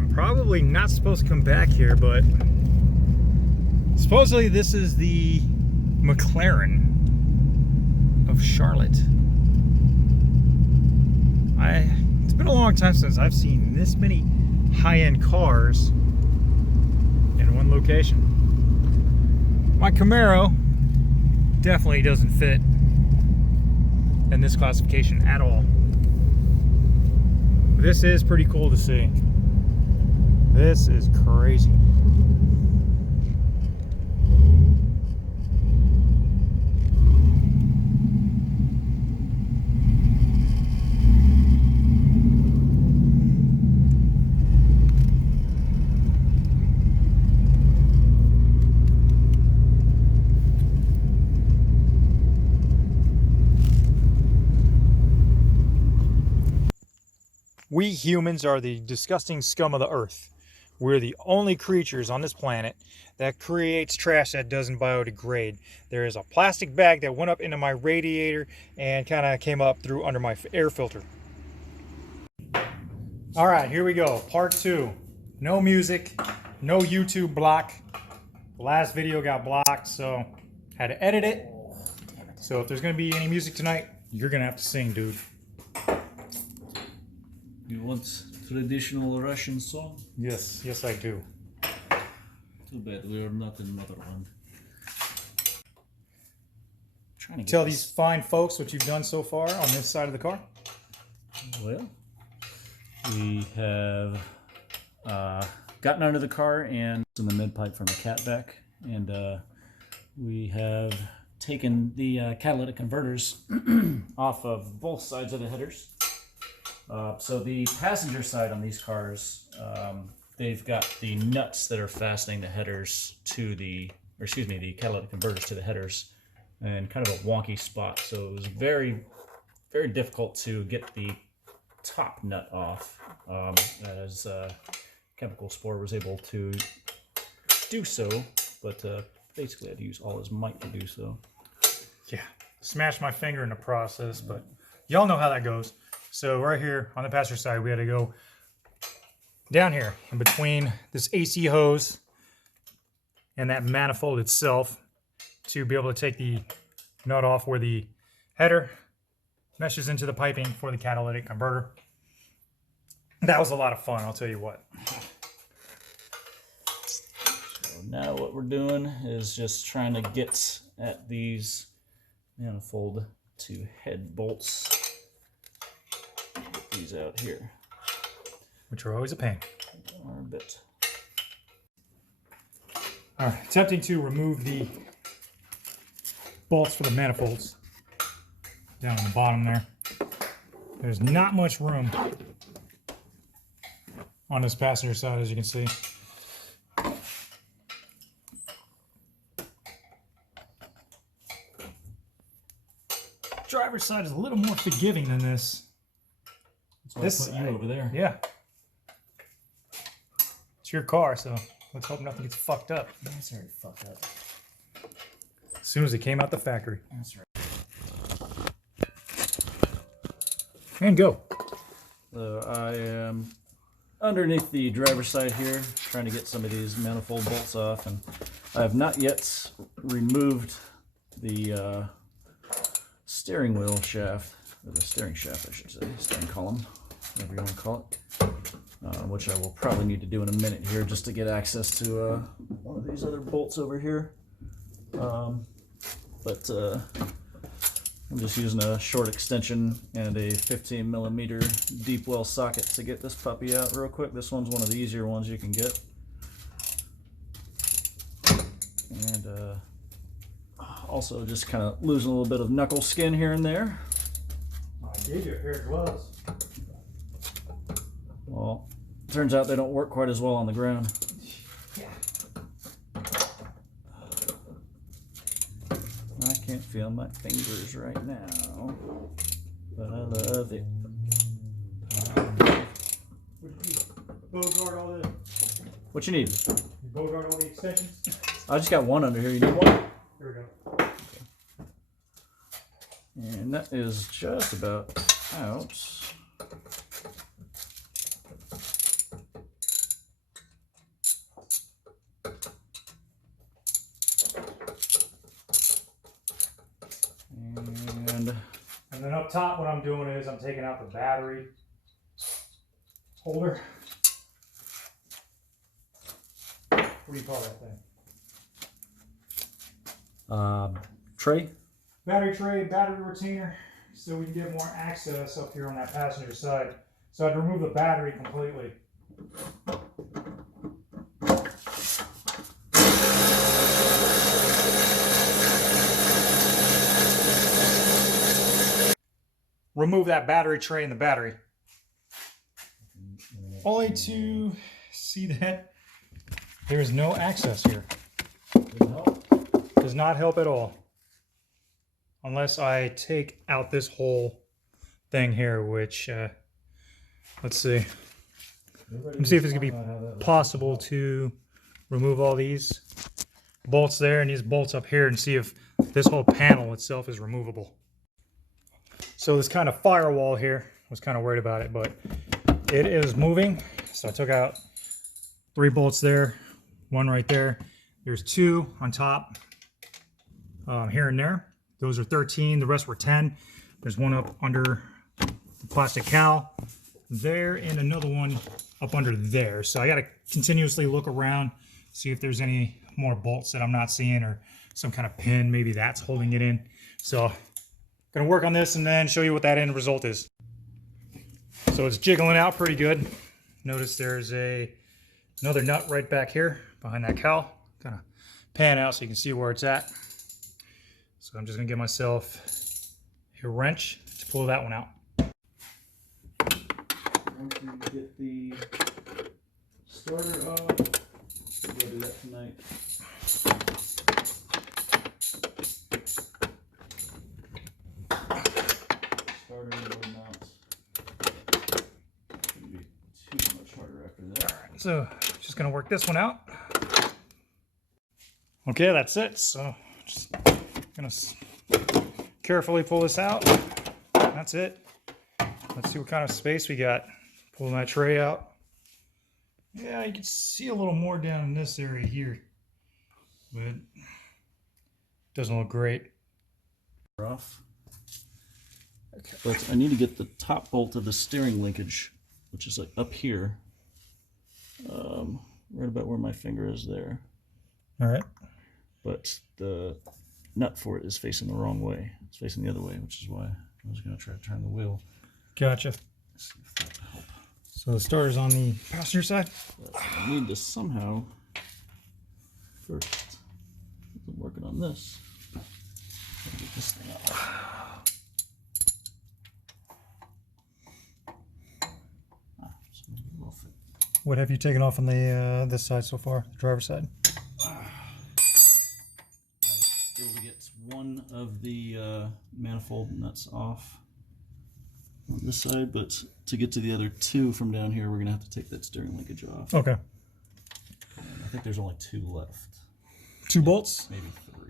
I'm probably not supposed to come back here, but supposedly this is the McLaren of Charlotte. It's been a long time since I've seen this many high-end cars in one location. My Camaro definitely doesn't fit in this classification at all. This is pretty cool to see. This is crazy. We humans are the disgusting scum of the earth. We're the only creatures on this planet that creates trash that doesn't biodegrade. There is a plastic bag that went up into my radiator and kind of came up through under my air filter. All right, here we go. Part 2. No music, no YouTube block. The last video got blocked, so had to edit it. So if there's going to be any music tonight, you're going to have to sing, dude. You want traditional Russian song? Yes, yes I do. Too bad we are not in Motherland. Trying to Tell these fine folks what you've done so far on this side of the car. Well, we have gotten under the car and in the mid pipe from the cat back, and we have taken the catalytic converters off of both sides of the headers. So the passenger side on these cars, they've got the nuts that are fastening the headers to the catalytic converters to the headers, and kind of a wonky spot. So it was very, very difficult to get the top nut off, as Chemical Spore was able to do so, but basically I had to use all his might to do so. Yeah, smashed my finger in the process, but y'all know how that goes. So right here on the passenger side, we had to go down here in between this AC hose and that manifold itself to be able to take the nut off where the header meshes into the piping for the catalytic converter. That was a lot of fun, I'll tell you what. So now what we're doing is just trying to get at these manifold to head bolts. Get these out here, which are always a pain. Are a bit. All right, attempting to remove the bolts for the manifolds down on the bottom there. There's not much room on this passenger side, as you can see. Driver's side is a little more forgiving than this. That's why I put you over there. Yeah. It's your car, so let's hope nothing gets fucked up. That's already fucked up. As soon as it came out the factory. That's right. And go. So I am underneath the driver's side here, trying to get some of these manifold bolts off, and I have not yet removed the steering wheel shaft, or the steering shaft I should say, steering column, whatever you want to call it, which I will probably need to do in a minute here just to get access to one of these other bolts over here. But I'm just using a short extension and a 15 millimeter deep well socket to get this puppy out real quick. This one's one of the easier ones you can get. And also just kind of losing a little bit of knuckle skin here and there. I gave you a pair of gloves. Well, it turns out they don't work quite as well on the ground. Yeah. I can't feel my fingers right now, but I love it. Bogart all the. What you need? You Bogart all the extensions. I just got one under here. You need one? Here we go. And that is just about out. And then up top, what I'm doing is I'm taking out the battery holder. What do you call that thing? Tray? Battery tray, battery retainer, so we can get more access up here on that passenger side. So I'd remove the battery completely. Remove that battery tray and the battery. Only to see that there is no access here. Does not help at all. Unless I take out this whole thing here, which, let's see. Let's see if it's going to be possible to remove all these bolts there and these bolts up here and see if this whole panel itself is removable. So this kind of firewall here, I was kind of worried about it, but it is moving. So I took out 3 bolts there, 1 right there. There's 2 on top, here and there. Those are 13, the rest were 10. There's 1 up under the plastic cowl there and another one up under there. So I got to continuously look around, see if there's any more bolts that I'm not seeing or some kind of pin, maybe that's holding it in. So gonna work on this and then show you what that end result is. So it's jiggling out pretty good. Notice there's another nut right back here behind that cowl. Kind of pan out so you can see where it's at. So I'm just gonna give myself a wrench to pull that one out. Once we get the starter off, we'll do that tonight. Starter and load mounts. Shouldn't be too much harder after that. Alright, so just gonna work this one out. Okay, that's it. So just gonna carefully pull this out. That's it. Let's see what kind of space we got. Pulling that tray out. Yeah, you can see a little more down in this area here, but doesn't look great. Off. Okay. But I need to get the top bolt of the steering linkage, which is like up here, right about where my finger is there. All right. But the nut for it is facing the wrong way. It's facing the other way, which is why I was going to try to turn the wheel. Gotcha. Let's see if that will help. So the starter's on the passenger side. But I need to somehow first I'm working on this. Get this thing out. So maybe it will fit. What have you taken off on the this side so far, the driver's side? I was able to get one of the manifold nuts off on this side, but to get to the other 2 from down here, we're going to have to take that steering linkage off. Okay. And I think there's only 2 left. 2 bolts? Maybe 3.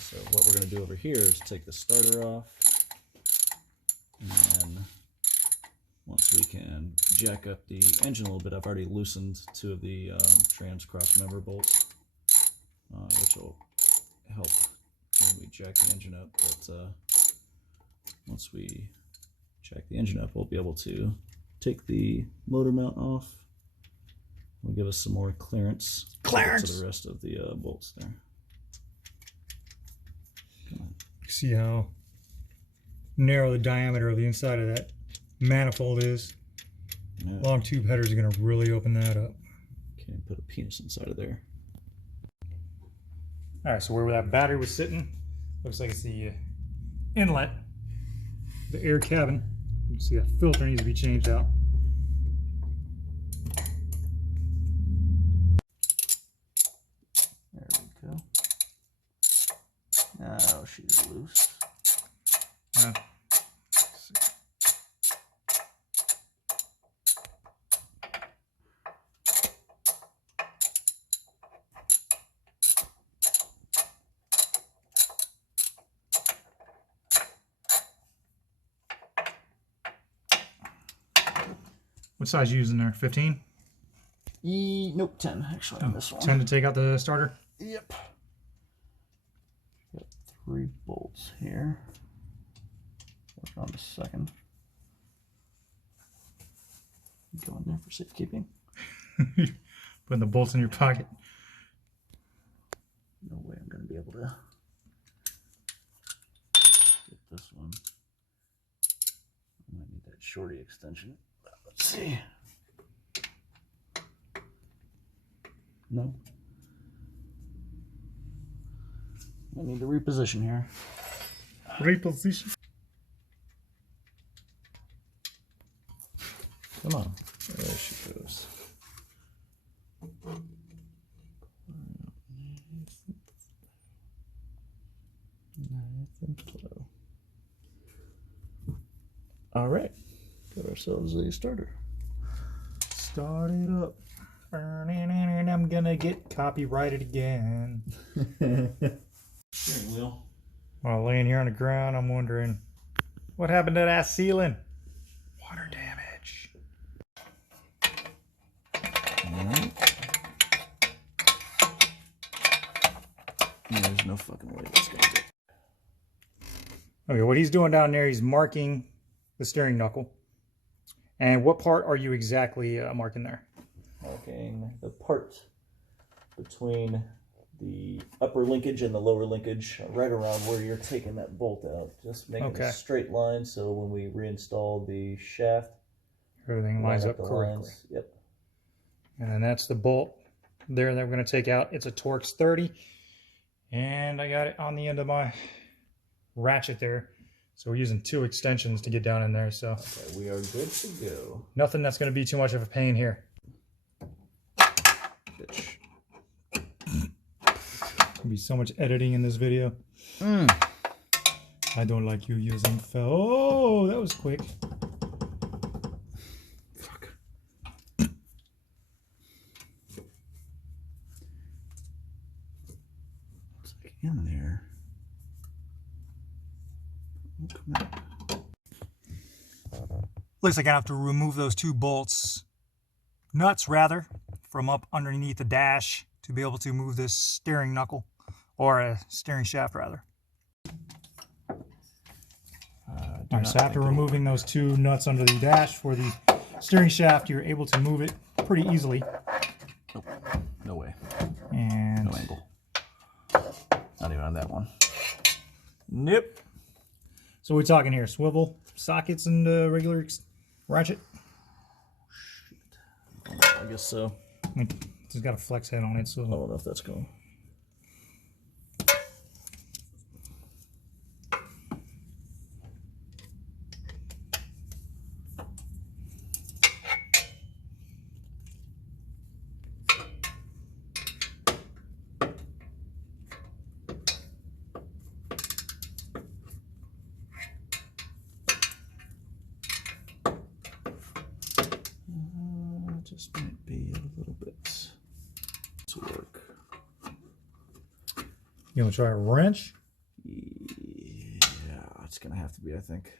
So what we're going to do over here is take the starter off, and then once we can jack up the engine a little bit, I've already loosened 2 of the trans cross member bolts, which will help when we jack the engine up. But once we jack the engine up, we'll be able to take the motor mount off. Will give us some more clearance to the rest of the bolts there. Come on. See how narrow the diameter of the inside of that manifold is. Yeah. Long tube header is going to really open that up. Can't put a penis inside of there. All right, so where that battery was sitting, looks like it's the inlet, the air cabin. You can see that filter needs to be changed out. There we go. Now she's loose. Yeah. What size are you using there? 15? Nope, 10 actually on this one. 10 to take out the starter? Yep. Got 3 bolts here. Work on the second. Go in there for safekeeping. Putting the bolts in your pocket. No way I'm going to be able to get this one. I might need that shorty extension. Let's see. No. I need to reposition here. Reposition. Come on. There she goes. Nice and slow. All right. Got ourselves a starter. Start it up. I'm gonna get copyrighted again. Steering wheel. While laying here on the ground, I'm wondering what happened to that ceiling? Water damage. All right. There's no fucking way that's gonna get. Okay, what he's doing down there, he's marking the steering knuckle. And what part are you exactly marking there? Marking the part between the upper linkage and the lower linkage, right around where you're taking that bolt out. Just making a straight line so when we reinstall the shaft, everything lines up correctly. Lines. Yep. And then that's the bolt there that we're going to take out. It's a Torx 30. And I got it on the end of my ratchet there. So we're using 2 extensions to get down in there. So okay, we are good to go. Nothing that's going to be too much of a pain here. Bitch. There'll be so much editing in this video. I don't like you using fell. Oh, that was quick. Fuck. It's like in there. Oh, come on. Looks like I have to remove those 2 bolts, nuts rather, from up underneath the dash to be able to move this steering knuckle, or a steering shaft rather. Alright, so after removing those 2 nuts under the dash for the steering shaft, you're able to move it pretty easily. Nope. No way. And no angle. Not even on that one. Nope. So we're talking here, swivel, sockets, and regular ratchet? Shit. I guess so. It's got a flex head on it, so I don't know if that's going. Just might be a little bit to work. You want to try a wrench? Yeah, it's gonna have to be, I think.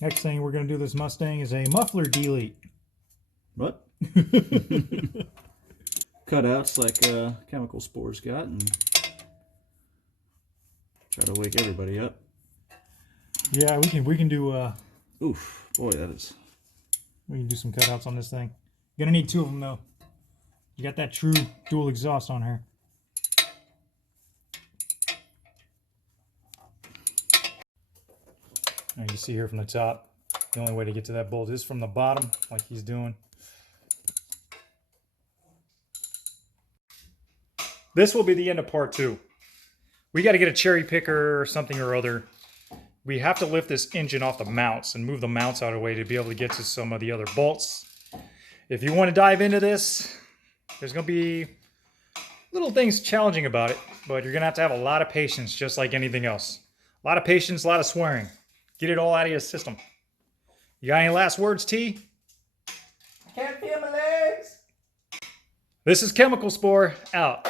Next thing we're going to do this Mustang is a muffler delete. What? Cutouts like chemical spores got, and try to wake everybody up. Yeah, we can do Oof, boy, that is. we can do some cutouts on this thing. You're gonna need 2 of them though. You got that true dual exhaust on here. Now you see here from the top, the only way to get to that bolt is from the bottom, like he's doing. This will be the end of part 2. We got to get a cherry picker or something or other. We have to lift this engine off the mounts and move the mounts out of the way to be able to get to some of the other bolts. If you want to dive into this, there's going to be little things challenging about it, but you're going to have a lot of patience, just like anything else. A lot of patience, a lot of swearing. Get it all out of your system. You got any last words, T? Can't feel my legs. This is Chemical Spore out.